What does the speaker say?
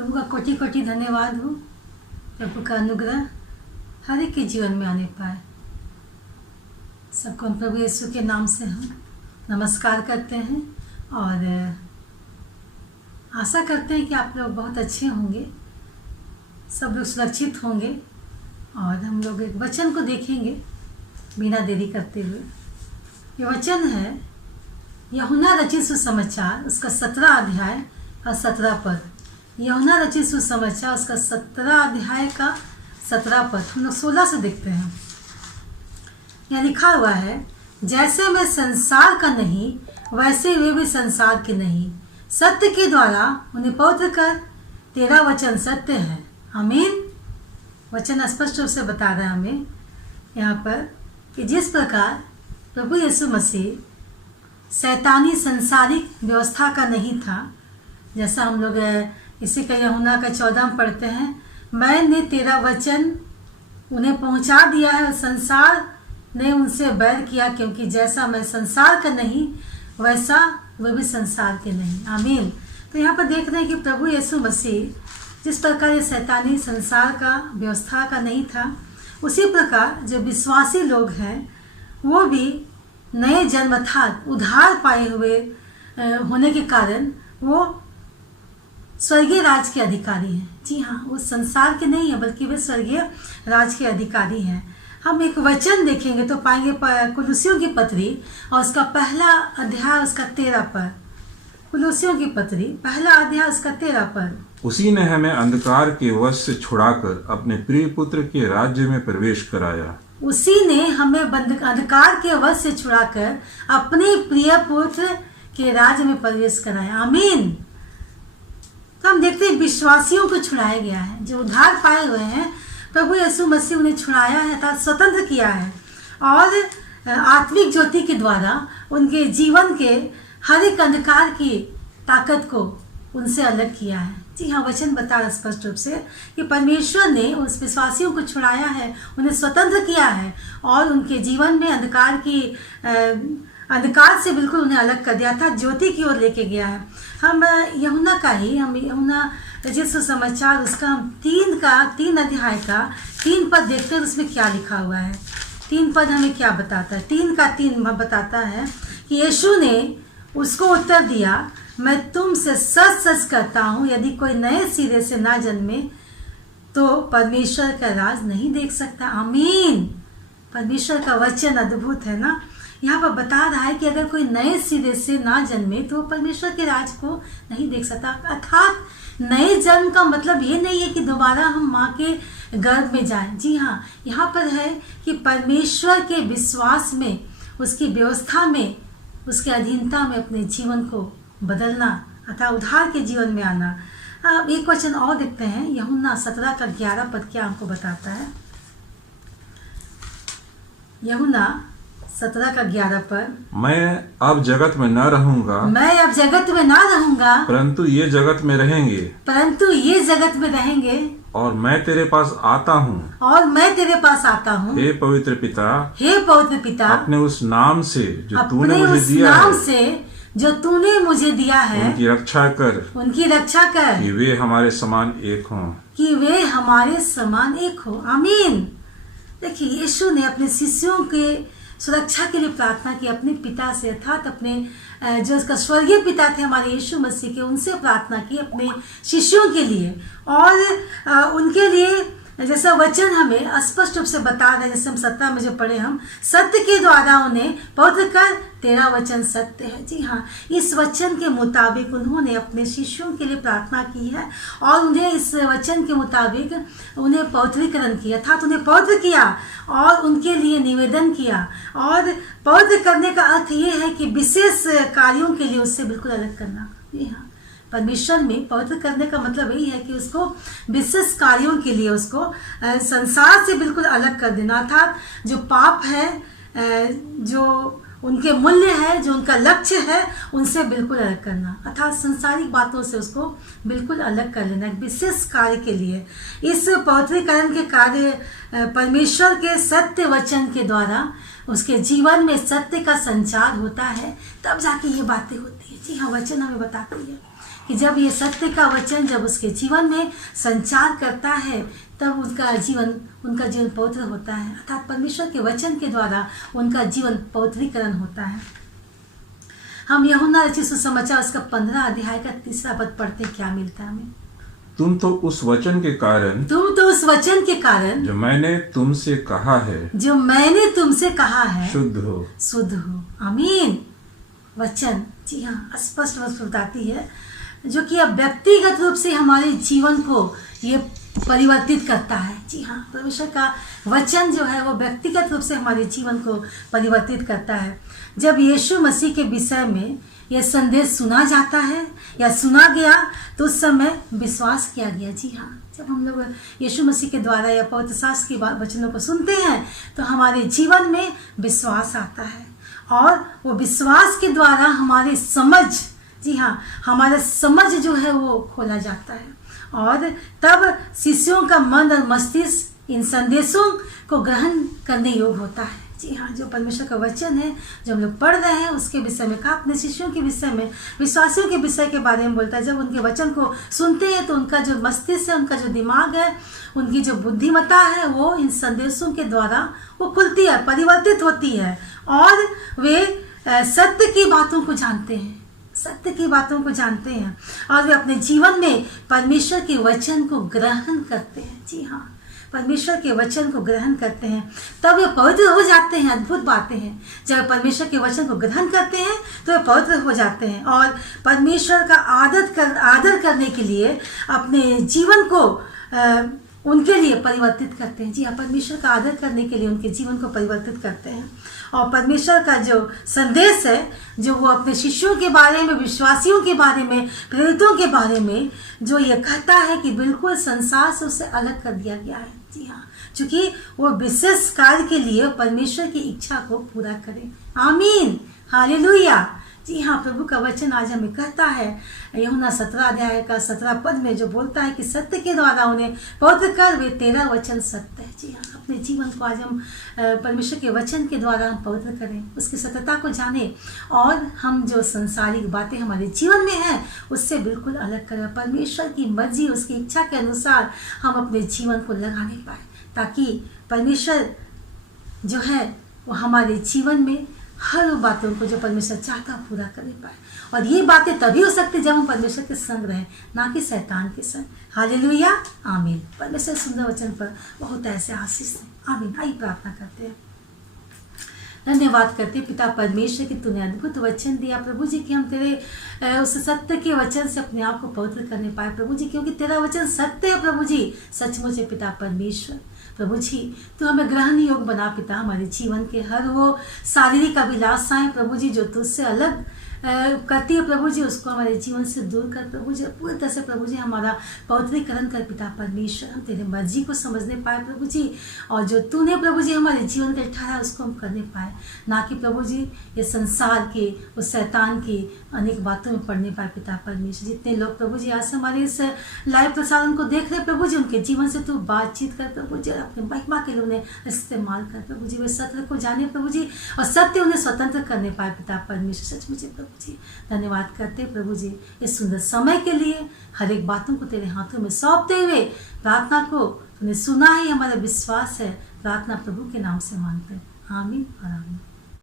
प्रभु का कोटि कोटि धन्यवाद हो। प्रभु का अनुग्रह हर एक के जीवन में आने पाए। सबको प्रभु यीशु के नाम से हम नमस्कार करते हैं और आशा करते हैं कि आप लोग बहुत अच्छे होंगे, सब लोग सुरक्षित होंगे। और हम लोग एक वचन को देखेंगे बिना देरी करते हुए। ये वचन है यूहन्ना रचित सुसमाचार उसका 17 अध्याय का 17 पद। यूहन्ना रचित सुसमाचार उसका 17 अध्याय का 17 पद हम लोग 16 से देखते हैं। यहाँ लिखा हुआ है, जैसे मैं संसार का नहीं वैसे वे भी संसार के नहीं, सत्य के द्वारा उन्हें पवित्र कर, तेरा वचन सत्य है। आमीन। वचन स्पष्ट रूप से बता रहा है हमें यहाँ पर कि जिस प्रकार प्रभु यीशु मसीह शैतानी संसारिक व्यवस्था का नहीं था, जैसा हम लोग इसी का यूहन्ना का 14 में पढ़ते हैं, मैंने तेरा वचन उन्हें पहुंचा दिया है और संसार ने उनसे बैर किया, क्योंकि जैसा मैं संसार का नहीं वैसा वे भी संसार के नहीं। आमीन। तो यहाँ पर देख रहे हैं कि प्रभु यीशु मसीह जिस प्रकार ये शैतानी संसार का व्यवस्था का नहीं था, उसी प्रकार जो विश्वासी लोग हैं वो भी नए जन्म अर्थात उद्धार पाए हुए होने के कारण वो स्वर्गीय राज के अधिकारी हैं। जी हाँ, वो संसार के नहीं है बल्कि वे स्वर्गीय राज के अधिकारी हैं। हम एक वचन देखेंगे तो पाएंगे कुलुसियों की पत्री और उसका पहला अध्याय उसका 13 पद। कुलुसियों की पत्री पहला अध्याय उसका 13 पद। उसी ने हमें अंधकार के वश से छुड़ाकर अपने प्रिय पुत्र के राज्य में प्रवेश कराया। उसी ने हमें अंधकार के वश से छुड़ाकर अपने प्रिय पुत्र के राज्य में प्रवेश कराया। आमीन। तो हम देखते हैं विश्वासियों को छुड़ाया गया है, जो उद्धार पाए हुए हैं प्रभु यीशु मसीह उन्हें छुड़ाया है अर्थात स्वतंत्र किया है और आत्मिक ज्योति के द्वारा उनके जीवन के हर एक अंधकार की ताकत को उनसे अलग किया है। जी हाँ, वचन बता रहा स्पष्ट रूप से कि परमेश्वर ने उस विश्वासियों को छुड़ाया है, उन्हें स्वतंत्र किया है और उनके जीवन में अंधकार से बिल्कुल उन्हें अलग कर दिया था, ज्योति की ओर लेके गया है। हम यूहन्ना रचित सुसमाचार उसका 3 अध्याय का 3 पद देखते हैं, उसमें क्या लिखा हुआ है। 3 पद हमें क्या बताता है? 3 का 3 बताता है कि यीशु ने उसको उत्तर दिया, मैं तुमसे सच सच कहता हूँ, यदि कोई नए सिरे से ना जन्मे तो परमेश्वर का राज नहीं देख सकता। आमीन। परमेश्वर का वचन अद्भुत है ना। यहाँ पर बता रहा है कि अगर कोई नए सिरे से ना जन्मे तो परमेश्वर के राज को नहीं देख सकता। अर्थात नए जन्म का मतलब ये नहीं है कि दोबारा हम माँ के गर्भ में जाएं। जी हाँ, यहाँ पर है कि परमेश्वर के विश्वास में, उसकी व्यवस्था में, उसके अधीनता में अपने जीवन को बदलना अर्थात उद्धार के जीवन में आना। अब एक वचन और देखते हैं, यूहन्ना 17 का 11 पद क्या हमको बताता है। यूहन्ना 17 का 11 पद। मैं अब जगत में न रहूंगा, परंतु ये जगत में रहेंगे, और मैं तेरे पास आता हूँ। हे पवित्र पिता, अपने उस नाम से जो तूने मुझे दिया है, उनकी रक्षा कर कि वे हमारे समान एक हो। आमीन। देखिए, यीशु ने अपने शिष्यों के सुरक्षा के लिए प्रार्थना की, अपने पिता से अर्थात अपने जो उसका स्वर्गीय पिता थे हमारे यीशु मसीह के, उनसे प्रार्थना की अपने शिष्यों के लिए। और उनके लिए जैसा वचन हमें स्पष्ट रूप से बता रहे हैं, जैसे हम 17 में जो पढ़े, हम सत्य के द्वारा उन्हें पवित्र कर, तेरा वचन सत्य है। जी हाँ, इस वचन के मुताबिक उन्होंने अपने शिष्यों के लिए प्रार्थना की है और उन्हें इस वचन के मुताबिक उन्हें पवित्रीकरण किया, अर्थात उन्हें पवित्र किया और उनके लिए निवेदन किया। और पवित्र करने का अर्थ ये है कि विशेष कार्यों के लिए उससे बिल्कुल अलग करना। जी हाँ, परमेश्वर में पवित्र करने का मतलब यही है कि उसको विशेष कार्यों के लिए उसको संसार से बिल्कुल अलग कर देना था। जो पाप है, जो उनके मूल्य है, जो उनका लक्ष्य है, उनसे बिल्कुल अलग करना अर्थात संसारिक बातों से उसको बिल्कुल अलग कर लेना, एक विशेष कार्य के लिए। इस पवित्रीकरण के कार्य परमेश्वर के सत्य वचन के द्वारा उसके जीवन में सत्य का संचार होता है, तब जाके ये बातें होती है। जी हाँ, वचन हमें बताती है कि जब ये सत्य का वचन जब उसके जीवन में संचार करता है तब उनका जीवन पवित्र होता है, अर्थात परमेश्वर के वचन के द्वारा उनका जीवन पवित्रीकरण होता है। हम यूहन्ना रचित सुसमाचार उसका 15 अध्याय का 3 पद पढ़ते, क्या मिलता है हमें? तुम तो उस वचन के कारण जो मैंने तुमसे कहा है शुद्ध हो। आमीन। वचन, जी हाँ, स्पष्ट बताती है जो कि अब व्यक्तिगत रूप से हमारे जीवन को ये परिवर्तित करता है। जी हाँ, परमेश्वर का वचन जो है वो व्यक्तिगत रूप से हमारे जीवन को परिवर्तित करता है। जब यीशु मसीह के विषय में यह संदेश सुना जाता है या सुना गया तो उस समय विश्वास किया गया। जी हाँ, जब हम लोग यीशु मसीह के द्वारा या पवित्र शास्त्र के वचनों को सुनते हैं तो हमारे जीवन में विश्वास आता है और वो विश्वास के द्वारा हमारी समझ, जी हाँ, हमारा समझ जो है वो खोला जाता है और तब शिष्यों का मन और मस्तिष्क इन संदेशों को ग्रहण करने योग्य होता है। जी हाँ, जो परमेश्वर का वचन है जो हम लोग पढ़ रहे हैं उसके विषय में कहा, अपने शिष्यों के विषय में, विश्वासियों के विषय के बारे में बोलता है। जब उनके वचन को सुनते हैं तो उनका जो मस्तिष्क है, उनका जो दिमाग है, उनकी जो बुद्धिमत्ता है वो इन संदेशों के द्वारा वो खुलती है, परिवर्तित होती है और वे सत्य की बातों को जानते हैं, और वे अपने जीवन में परमेश्वर के वचन को ग्रहण करते हैं। जी हाँ, परमेश्वर के वचन को ग्रहण करते हैं तब वे पवित्र हो जाते हैं। अद्भुत बातें हैं, जब परमेश्वर के वचन को ग्रहण करते हैं तो वे पवित्र हो जाते हैं और परमेश्वर का आदर करने के लिए अपने जीवन को उनके लिए परिवर्तित करते हैं। जी हाँ, परमेश्वर का आदर करने के लिए उनके जीवन को परिवर्तित करते हैं और परमेश्वर का जो संदेश है जो वो अपने शिष्यों के बारे में, विश्वासियों के बारे में, प्रेरितों के बारे में जो ये कहता है कि बिल्कुल संसार से उसे अलग कर दिया गया है। जी हाँ, क्योंकि वो विशेष कार्य के लिए परमेश्वर की इच्छा को पूरा करे। आमीन, हालेलुया। जी हाँ, प्रभु का वचन आज हमें कहता है यूहन्ना 17 अध्याय का 17 पद में जो बोलता है कि सत्य के द्वारा उन्हें पवित्र कर, वे तेरा वचन सत्य है। जी हाँ, अपने जीवन को आज हम परमेश्वर के वचन के द्वारा हम पवित्र करें, उसकी सत्यता को जाने और हम जो संसारिक बातें हमारे जीवन में हैं उससे बिल्कुल अलग करें, परमेश्वर की मर्जी, उसकी इच्छा के अनुसार हम अपने जीवन को लगाने पाए ताकि परमेश्वर जो है वो हमारे जीवन में हर बातों को जो परमेश्वर चाहता पूरा कर पाए। और ये बातें तभी हो सकती जब हम परमेश्वर के संग रहें, ना कि शैतान के संग। हालेलुया, आमीन। परमेश्वर सुंदर वचन पर बहुत ऐसे आशीष हैं। आमीन। आइए प्रार्थना करते हैं। धन्यवाद करते पिता परमेश्वर कि तूने अद्भुत वचन दिया प्रभु जी कि हम तेरे उस सत्य के वचन से अपने आप को पवित्र करने पाए प्रभु जी, क्योंकि तेरा वचन सत्य है प्रभु जी, सचमुच है पिता परमेश्वर। प्रभु जी तू हमें ग्रहण योग बना पिता, हमारे जीवन के हर वो शारीरिक अभिलाषाएं प्रभु जी जो तुझसे अलग करती है प्रभु जी, उसको हमारे जीवन से दूर कर प्रभु जी, पूरी तरह से प्रभु जी हमारा पवित्रीकरण कर पिता परमेश्वर। हम तेरे मर्जी को समझने पाए प्रभु जी, और जो तूने प्रभु जी हमारे जीवन का ठहरा उसको हम करने पाए, ना कि प्रभु जी ये संसार के उस शैतान की अनेक बातों में पढ़ने पाए पिता परमेश्वर। जितने लोग प्रभु जी आज से हमारे इस लाइव प्रसारण को देख रहे प्रभु जी, उनके जीवन से तू बातचीत कर प्रभु जी, अपने महिमा के लिए उन्हें इस्तेमाल कर प्रभु जी, वे सत्य को जाने प्रभु जी और सत्य उन्हें स्वतंत्र करने पाए पिता परमेश्वर। सचमुच प्रभु जी धन्यवाद करते प्रभु जी इस सुंदर समय के लिए, हर एक बातों को तेरे हाथों में सौंपते हुए प्रार्थना को तूने सुना है, हमारा विश्वास है, प्रार्थना प्रभु के नाम से मांगते हैं। आमीन और आमीन।